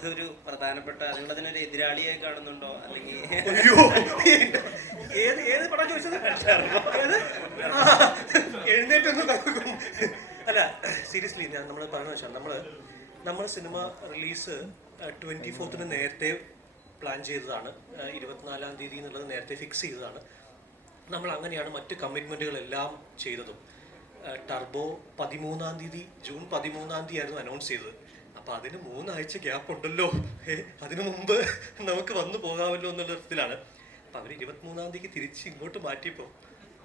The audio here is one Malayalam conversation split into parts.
അതൊരു പ്രധാനപ്പെട്ട നിങ്ങളതിനൊരു എതിരാളിയായി കാണുന്നുണ്ടോ അല്ലെങ്കിൽ ഏത് പടം ചോദിച്ചത്? എഴുന്നേറ്റൊന്നും അല്ല, സീരിയസ്ലി നമ്മൾ പറഞ്ഞു വെച്ചാൽ നമ്മൾ സിനിമ റിലീസ് 24th നേരത്തെ പ്ലാൻ ചെയ്തതാണ്. 24ാം തീയതി എന്നുള്ളത് നേരത്തെ ഫിക്സ് ചെയ്തതാണ്. നമ്മൾ അങ്ങനെയാണ് മറ്റ് കമ്മിറ്റ്മെൻറ്റുകളെല്ലാം ചെയ്തതും. ടർബോ 13ാം തീയതി, ജൂൺ 13ാം തീയതി ആയിരുന്നു അനൗൺസ് ചെയ്തത്. അപ്പോൾ അതിന് 3 ആഴ്ച ഗ്യാപ്പ് ഉണ്ടല്ലോ, അതിനു മുമ്പ് നമുക്ക് വന്നു പോകാമല്ലോ എന്നുള്ള അർത്ഥത്തിലാണ്. അപ്പം അവർ 23ാം തീയതിക്ക് തിരിച്ച് ഇങ്ങോട്ട് മാറ്റിയപ്പോൾ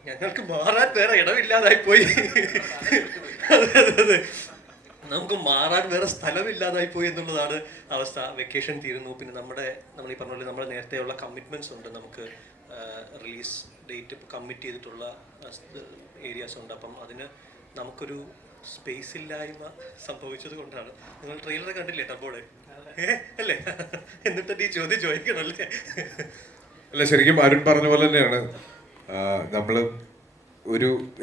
ഞങ്ങൾക്ക് മാറാൻ വേറെ ഇടമില്ലാതായി പോയി. അതെ, നമുക്ക് മാറാൻ വേറെ സ്ഥലമില്ലാതായി പോയി എന്നുള്ളതാണ് അവസ്ഥ. വെക്കേഷൻ തീരുന്നു, പിന്നെ നമ്മൾ ഈ പറഞ്ഞ പോലെ നമ്മൾ നേരത്തെയുള്ള കമ്മിറ്റ്മെൻറ്റ്സ് ഉണ്ട്. നമുക്ക് റിലീസ് ഡേറ്റ് കമ്മിറ്റ് ചെയ്തിട്ടുള്ള ഏരിയാസ് ഉണ്ട്. അപ്പം അതിന് നമുക്കൊരു സ്പേസ് ഇല്ലായ്മ സംഭവിച്ചത് കൊണ്ടാണ്. നിങ്ങൾ ട്രെയിലർ കണ്ടില്ലേ ടർബോയുടെ? അല്ലേ? എന്നിട്ട് ഈ ചോദ്യം ചോദിക്കണല്ലേ? അല്ല, ശരിക്കും അരുൺ പറഞ്ഞ പോലെ തന്നെയാണ്. നമ്മൾ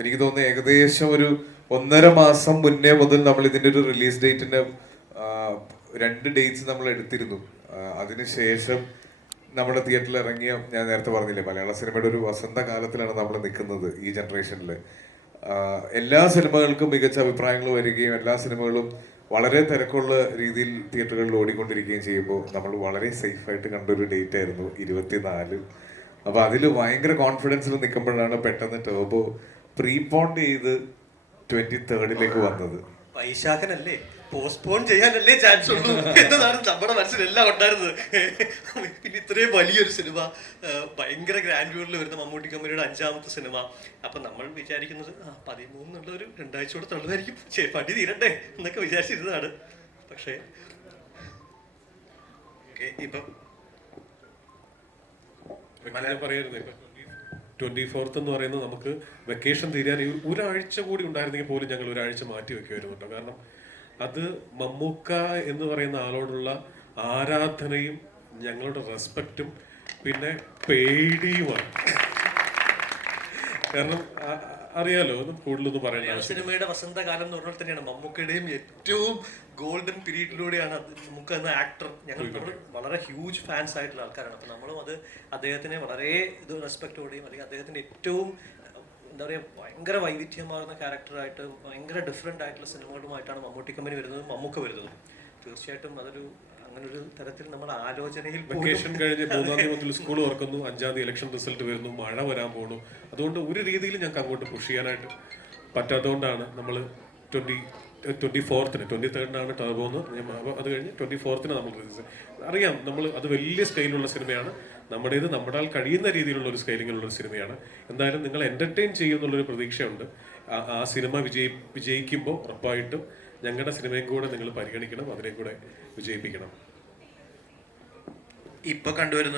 എനിക്ക് തോന്നുന്നു ഏകദേശം ഒരു 1.5 മാസം മുന്നേ മുതൽ നമ്മൾ ഇതിൻ്റെ ഒരു റിലീസ് ഡേറ്റിന്റെ 2 ഡേറ്റ്സ് നമ്മൾ എടുത്തിരുന്നു. അതിനുശേഷം നമ്മുടെ തിയേറ്ററിൽ ഇറങ്ങിയ, ഞാൻ നേരത്തെ പറഞ്ഞില്ലേ, മലയാള സിനിമയുടെ ഒരു വസന്തകാലത്തിലാണ് നമ്മൾ നിൽക്കുന്നത് ഈ ജനറേഷനിൽ. എല്ലാ സിനിമകൾക്കും മികച്ച അഭിപ്രായങ്ങൾ വരികയും എല്ലാ സിനിമകളും വളരെ തിരക്കുള്ള രീതിയിൽ തിയേറ്ററുകളിൽ ഓടിക്കൊണ്ടിരിക്കുകയും ചെയ്യുമ്പോൾ നമ്മൾ വളരെ സേഫായിട്ട് കണ്ടൊരു ഡേറ്റ് ആയിരുന്നു 24. അപ്പോൾ അതിൽ ഭയങ്കര കോൺഫിഡൻസിൽ നിൽക്കുമ്പോഴാണ് പെട്ടെന്ന് ടർബോ പ്രീപോണ്ട് ചെയ്ത് 23rd വന്നത്. വൈശാഖനല്ലേ, പോസ്റ്റ്പോൺ ചെയ്യാനല്ലേ ചാൻസ് ഉള്ളൂ എന്നതാണ് നമ്മുടെ മനസ്സിലെല്ലാം ഉണ്ടായിരുന്നത്. പിന്നെ ഇത്രയും വലിയൊരു സിനിമ, ഭയങ്കര ഗ്രാൻഡ്യൂറിൽ വരുന്ന മമ്മൂട്ടി കമ്പനിയുടെ 5ാമത്തെ സിനിമ. അപ്പം നമ്മൾ വിചാരിക്കുന്നത് 13 എന്നുള്ള ഒരു 2 ആഴ്ച കൂടെ തള്ളുമായിരിക്കും, പടി തീരട്ടെ എന്നൊക്കെ വിചാരിച്ചിരുന്നതാണ്. പക്ഷേ ഇപ്പം പറയരുത്. ഇപ്പം 24th എന്ന് പറയുന്നത് നമുക്ക് വെക്കേഷൻ തീരാൻ ഒരാഴ്ച കൂടി ഉണ്ടായിരുന്നെങ്കിൽ പോലും ഞങ്ങൾ ഒരാഴ്ച മാറ്റി വെക്കുമായിരുന്നു. കാരണം അത് മമ്മൂക്ക എന്ന് പറയുന്ന ആളോടുള്ള ആരാധനയും ഞങ്ങളുടെ റെസ്പെക്റ്റും പിന്നെ പേടിയുമാണ്. കാരണം അറിയാലോ, കൂടുതലൊന്നും പറയാൻ. സിനിമയുടെ വസന്തകാലം എന്ന് പറഞ്ഞാൽ തന്നെയാണ് മമ്മൂക്കയുടെയും ഏറ്റവും ഗോൾഡൻ പീരീഡിലൂടെയാണ് നമുക്ക് എന്ന ആക്ടർ. നമ്മൾ വളരെ ഹ്യൂജ് ഫാൻസ് ആയിട്ടുള്ള ആൾക്കാരാണ്. അപ്പം നമ്മളും അദ്ദേഹത്തിനെ വളരെ റെസ്പെക്റ്റോടെയും അല്ലെങ്കിൽ അദ്ദേഹത്തിൻ്റെ ഏറ്റവും എന്താ പറയുക, ഭയങ്കര വൈവിധ്യമാർന്ന ക്യാരക്ടറായിട്ട് ഭയങ്കര ഡിഫറെൻ്റ് ആയിട്ടുള്ള സിനിമകളുമായിട്ടാണ് മമ്മൂട്ടി കമ്പനി വരുന്നതും മമ്മൂക്ക വരുന്നതും. തീർച്ചയായിട്ടും അങ്ങനൊരു തരത്തിൽ നമ്മുടെ ആലോചനയിൽ വെക്കേഷൻ കഴിഞ്ഞ് 3ാം തീയതി മുതൽ സ്കൂൾ തുറക്കുന്നു, 5ാം തീയതി ഇലക്ഷൻ റിസൾട്ട് വരുന്നു, മഴ വരാൻ പോകുന്നു. അതുകൊണ്ട് ഒരു രീതിയിൽ ഞങ്ങൾക്ക് അങ്ങോട്ട് പുഷ് ചെയ്യാനായിട്ട് പറ്റാത്തതുകൊണ്ടാണ് നമ്മൾ 23rd ടർബോ എന്ന്. അത് കഴിഞ്ഞ് 24th നമ്മൾ റിലീസ്. അറിയാം, നമ്മൾ അത് വലിയ സ്കെയിലുള്ള സിനിമയാണ്. നമ്മുടേത് നമ്മുടെ കഴിയുന്ന രീതിയിലുള്ള ഒരു സ്കെയിലിങ്ങിലുള്ള ഒരു സിനിമയാണ്. എന്തായാലും നിങ്ങൾ എൻ്റർടൈൻ ചെയ്യുന്നുള്ളൊരു പ്രതീക്ഷയുണ്ട്. ആ സിനിമ വിജയിക്കുമ്പോൾ ഉറപ്പായിട്ടും ഞങ്ങളുടെ സിനിമയും കൂടെ നിങ്ങൾ പരിഗണിക്കണം, അതിനെയും കൂടെ വിജയിപ്പിക്കണം. ഇപ്പൊ കണ്ടുവരുന്ന